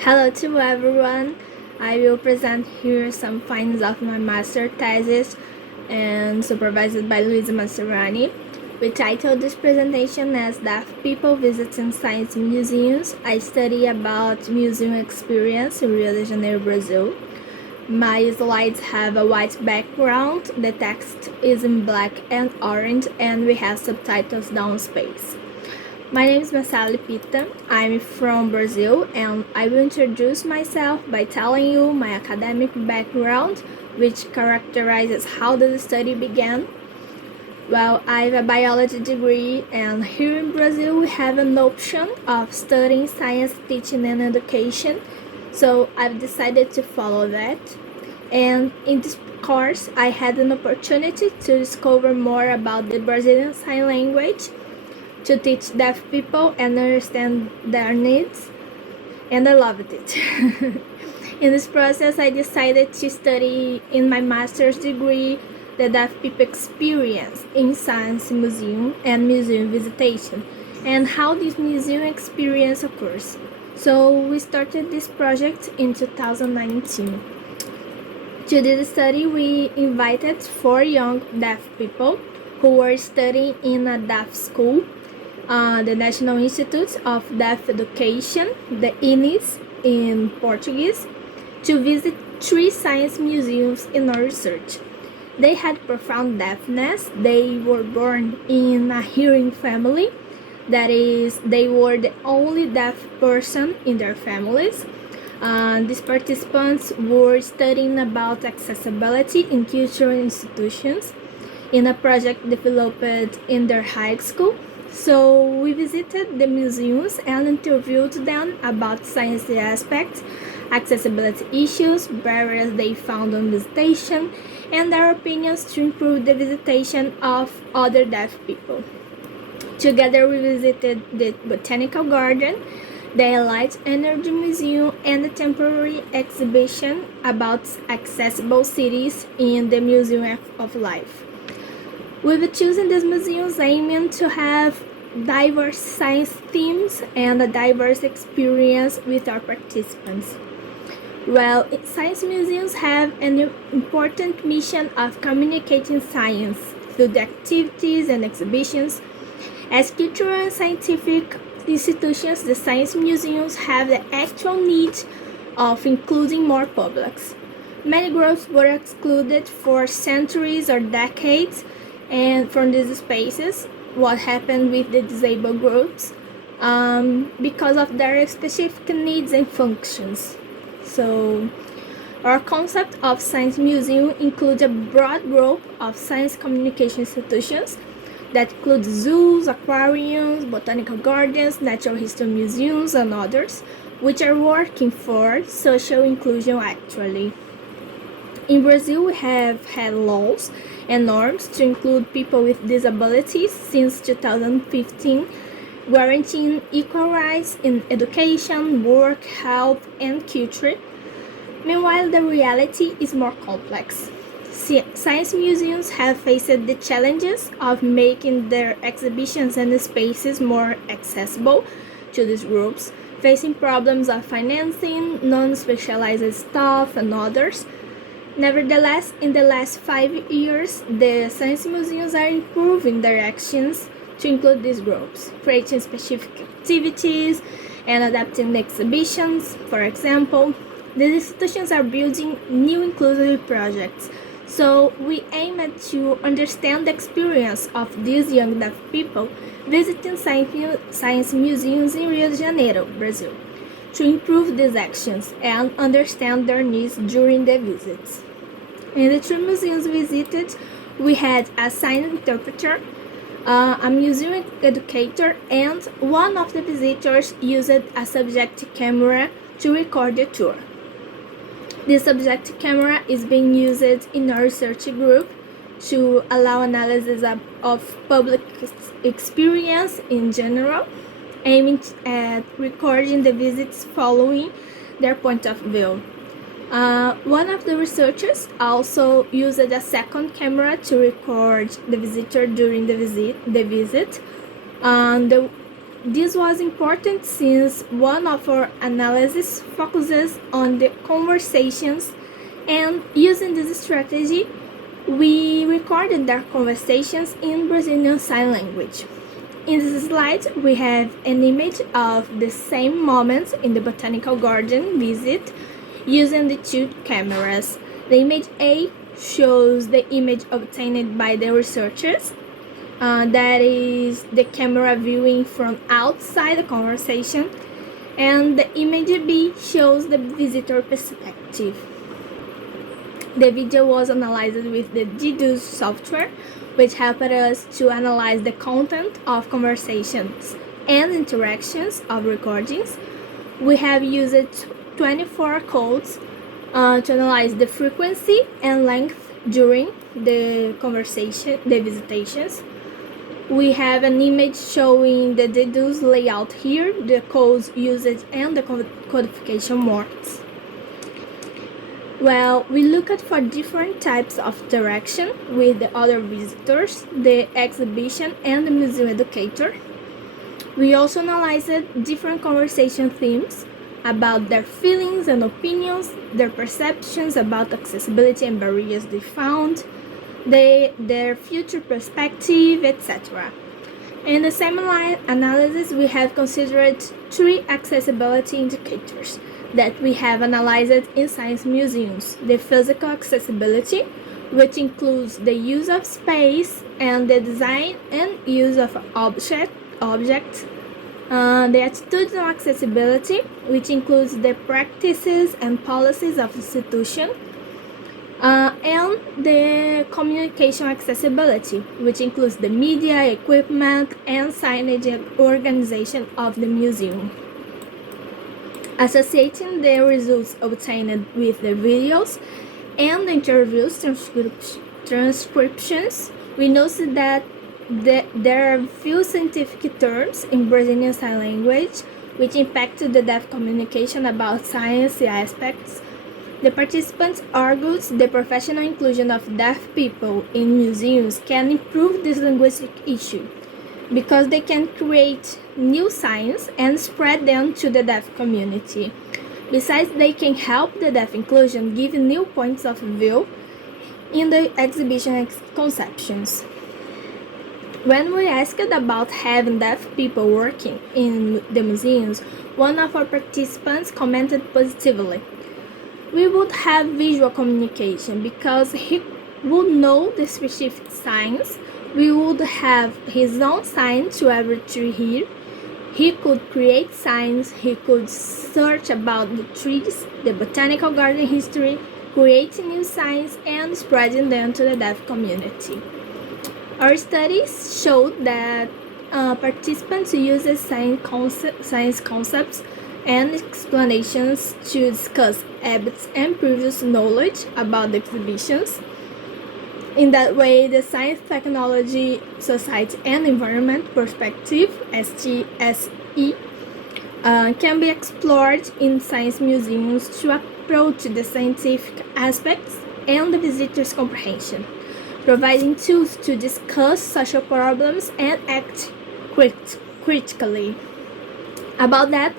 Hello to everyone. I will present here some findings of my master thesis and supervised by Luisa Masserani. We titled this presentation as Deaf People Visiting Science Museums, a study about museum experience in Rio de Janeiro, Brazil. My slides have a white background, the text is in black and orange, and we have subtitles downspace. My name is Marcela Pita. I'm from Brazil, and I will introduce myself by telling you my academic background, which characterizes how the study began. Well, I have a biology degree, and here in Brazil we have an option of studying science teaching and education, so I've decided to follow that. And in this course, I had an opportunity to discover more about the Brazilian Sign Language, to teach deaf people and understand their needs, and I loved it. In this process, I decided to study in my master's degree the deaf people experience in Science Museum and museum visitation, and how this museum experience occurs. So we started this project in 2019. To this study, we invited 4 young deaf people who were studying in a deaf school, the National Institute of Deaf Education, the INIS in Portuguese, to visit 3 science museums in our research. They had profound deafness. They were born in a hearing family. That is, they were the only deaf person in their families. These participants were studying about accessibility in cultural institutions in a project developed in their high school. So we visited the museums and interviewed them about science aspects, accessibility issues, barriers they found on visitation, and their opinions to improve the visitation of other deaf people. Together we visited the Botanical Garden, the Light Energy Museum, and the temporary exhibition about accessible cities in the Museum of Life. We've chosen these museums aiming to have diverse science themes and a diverse experience with our participants. Well, science museums have an important mission of communicating science through the activities and exhibitions. As cultural and scientific institutions, the science museums have the actual need of including more publics. Many groups were excluded for centuries or decades, and from these spaces, what happened with the disabled groups because of their specific needs and functions. So our concept of science museum includes a broad group of science communication institutions that include zoos, aquariums, botanical gardens, natural history museums, and others, which are working for social inclusion actually. In Brazil, we have had laws and norms to include people with disabilities since 2015, guaranteeing equal rights in education, work, health, and culture. Meanwhile, the reality is more complex. Science museums have faced the challenges of making their exhibitions and spaces more accessible to these groups, facing problems of financing, non-specialized staff, and others. Nevertheless, in the last 5 years, the science museums are improving their actions to include these groups, creating specific activities and adapting exhibitions. For example, these institutions are building new inclusive projects. So we aim at to understand the experience of these young deaf people visiting science museums in Rio de Janeiro, Brazil, to improve these actions and understand their needs during the visits. In the 3 museums visited, we had a sign interpreter, a museum educator, and one of the visitors used a subject camera to record the tour. This subject camera is being used in our research group to allow analysis of public experience in general, aiming at recording the visits following their point of view. One of the researchers also used a second camera to record the visitor during the visit. this was important since one of our analyses focuses on the conversations, and using this strategy, we recorded their conversations in Brazilian Sign Language. In this slide, we have an image of the same moments in the botanical garden visit using the two cameras. The image A shows the image obtained by the researchers. That is the camera viewing from outside the conversation, and the image B shows the visitor perspective. The video was analyzed with the Deduce software, which helped us to analyze the content of conversations and interactions of recordings. We have used 24 codes to analyze the frequency and length during the visitations. We have an image showing the Deduce layout here, the codes used, and the codification marks. Well, we looked for different types of interaction with the other visitors, the exhibition, and the museum educator. We also analyzed different conversation themes about their feelings and opinions, their perceptions about accessibility and barriers they found, their future perspective, etc. In the same analysis, we have considered 3 accessibility indicators that we have analyzed in science museums: the physical accessibility, which includes the use of space and the design and use of objects, the attitudinal accessibility, which includes the practices and policies of the institution, and the communication accessibility, which includes the media, equipment, and signage organization of the museum. Associating the results obtained with the videos and the interviews transcriptions, we noticed that there are few scientific terms in Brazilian Sign Language which impacted the deaf communication about science aspects. The participants argued the professional inclusion of deaf people in museums can improve this linguistic issue, because they can create new signs and spread them to the deaf community. Besides, they can help the deaf inclusion give new points of view in the exhibition conceptions. When we asked about having deaf people working in the museums, one of our participants commented positively. We would have visual communication because he would know the specific signs. We would have his own sign to every tree here. He could create signs, he could search about the trees, the botanical garden history, creating new signs and spreading them to the deaf community. Our studies showed that participants use science concepts and explanations to discuss habits and previous knowledge about the exhibitions. In that way, the science, technology, society, and environment perspective, STSE, can be explored in science museums to approach the scientific aspects and the visitor's comprehension, providing tools to discuss social problems and act critically. About that,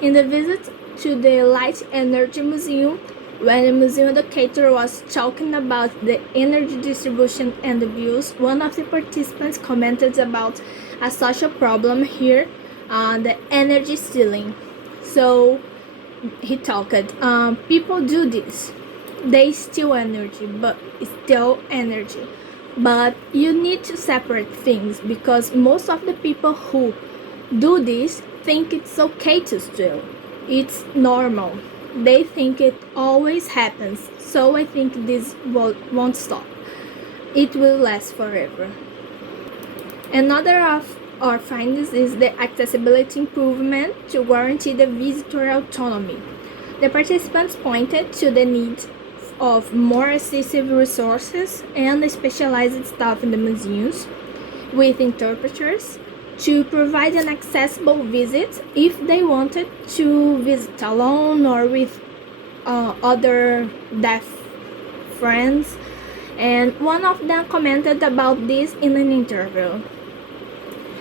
in the visit to the Light Energy Museum, when the museum educator was talking about the energy distribution and the views, one of the participants commented about a social problem here, the energy stealing. So he talked, people do this. They steal energy, but you need to separate things, because most of the people who do this think it's okay to steal. It's normal. They think it always happens, so I think this won't stop. It will last forever. Another of our findings is the accessibility improvement to guarantee the visitor autonomy. The participants pointed to the need of more assistive resources and specialized staff in the museums, with interpreters, to provide an accessible visit if they wanted to visit alone or with other deaf friends. And one of them commented about this in an interview.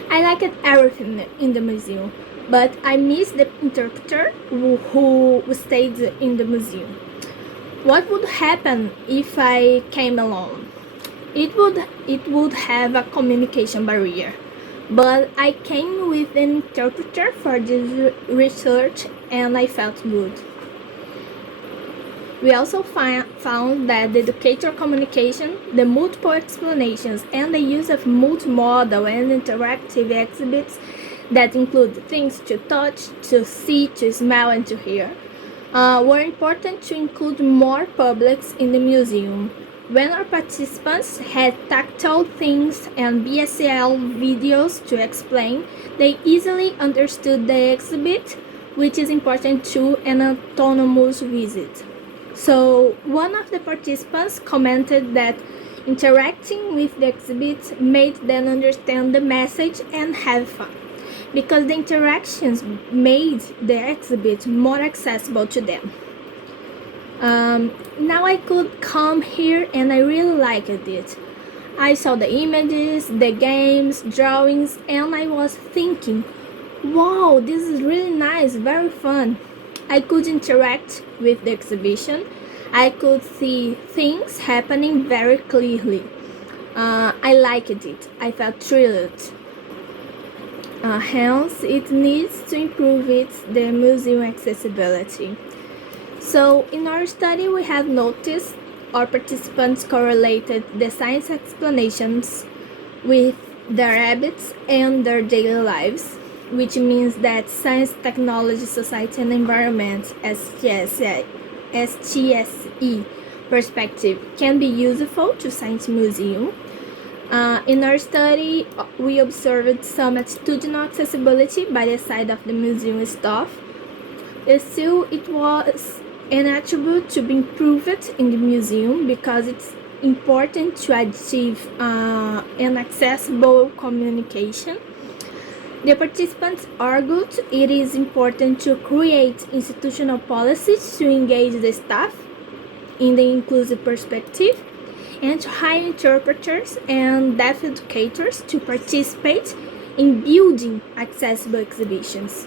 I liked everything in the museum, but I missed the interpreter who stayed in the museum. What would happen if I came alone? It would have a communication barrier, but I came with an interpreter for this research and I felt good. We also found that the educator communication, the multiple explanations, and the use of multimodal and interactive exhibits that include things to touch, to see, to smell, and to hear, were important to include more publics in the museum. When our participants had tactile things and BSL videos to explain, they easily understood the exhibit, which is important to an autonomous visit. So one of the participants commented that interacting with the exhibit made them understand the message and have fun, because the interactions made the exhibit more accessible to them. Now I could come here and I really liked it. I saw the images, the games, drawings, and I was thinking, wow, this is really nice, very fun. I could interact with the exhibition. I could see things happening very clearly. I liked it. I felt thrilled. Hence, it needs to improve the museum accessibility. So, in our study, we have noticed our participants correlated the science explanations with their habits and their daily lives, which means that Science, Technology, Society and Environment STSE perspective can be useful to Science Museum. In our study, we observed some attitudinal accessibility by the side of the museum staff. Still, it was an attribute to be improved in the museum because it's important to achieve an accessible communication. The participants argued it is important to create institutional policies to engage the staff in the inclusive perspective and to hire interpreters and deaf educators to participate in building accessible exhibitions.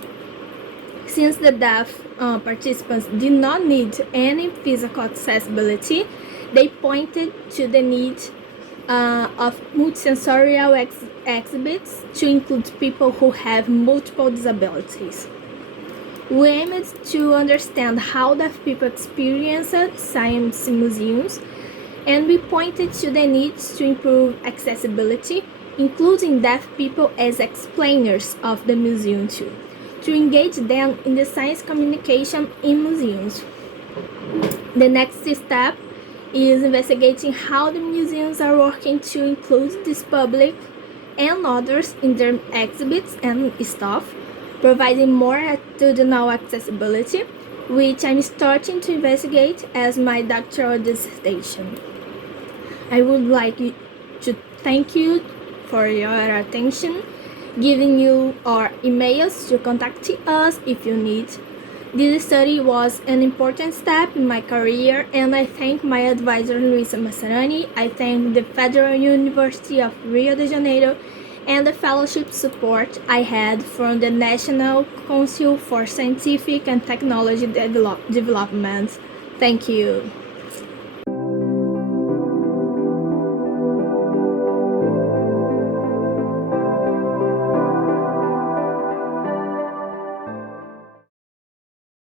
Since the deaf participants did not need any physical accessibility, they pointed to the need of multisensorial exhibits to include people who have multiple disabilities. We aimed to understand how deaf people experience science museums, and we pointed to the needs to improve accessibility, including deaf people as explainers of the museum too, to engage them in the science communication in museums. The next step is investigating how the museums are working to include this public and others in their exhibits and stuff, providing more attitudinal accessibility, which I'm starting to investigate as my doctoral dissertation. I would like to thank you for your attention, giving you our emails to contact us if you need. This study was an important step in my career, and I thank my advisor Luisa Massarani. I thank the Federal University of Rio de Janeiro and the fellowship support I had from the National Council for Scientific and Technology Development. Thank you.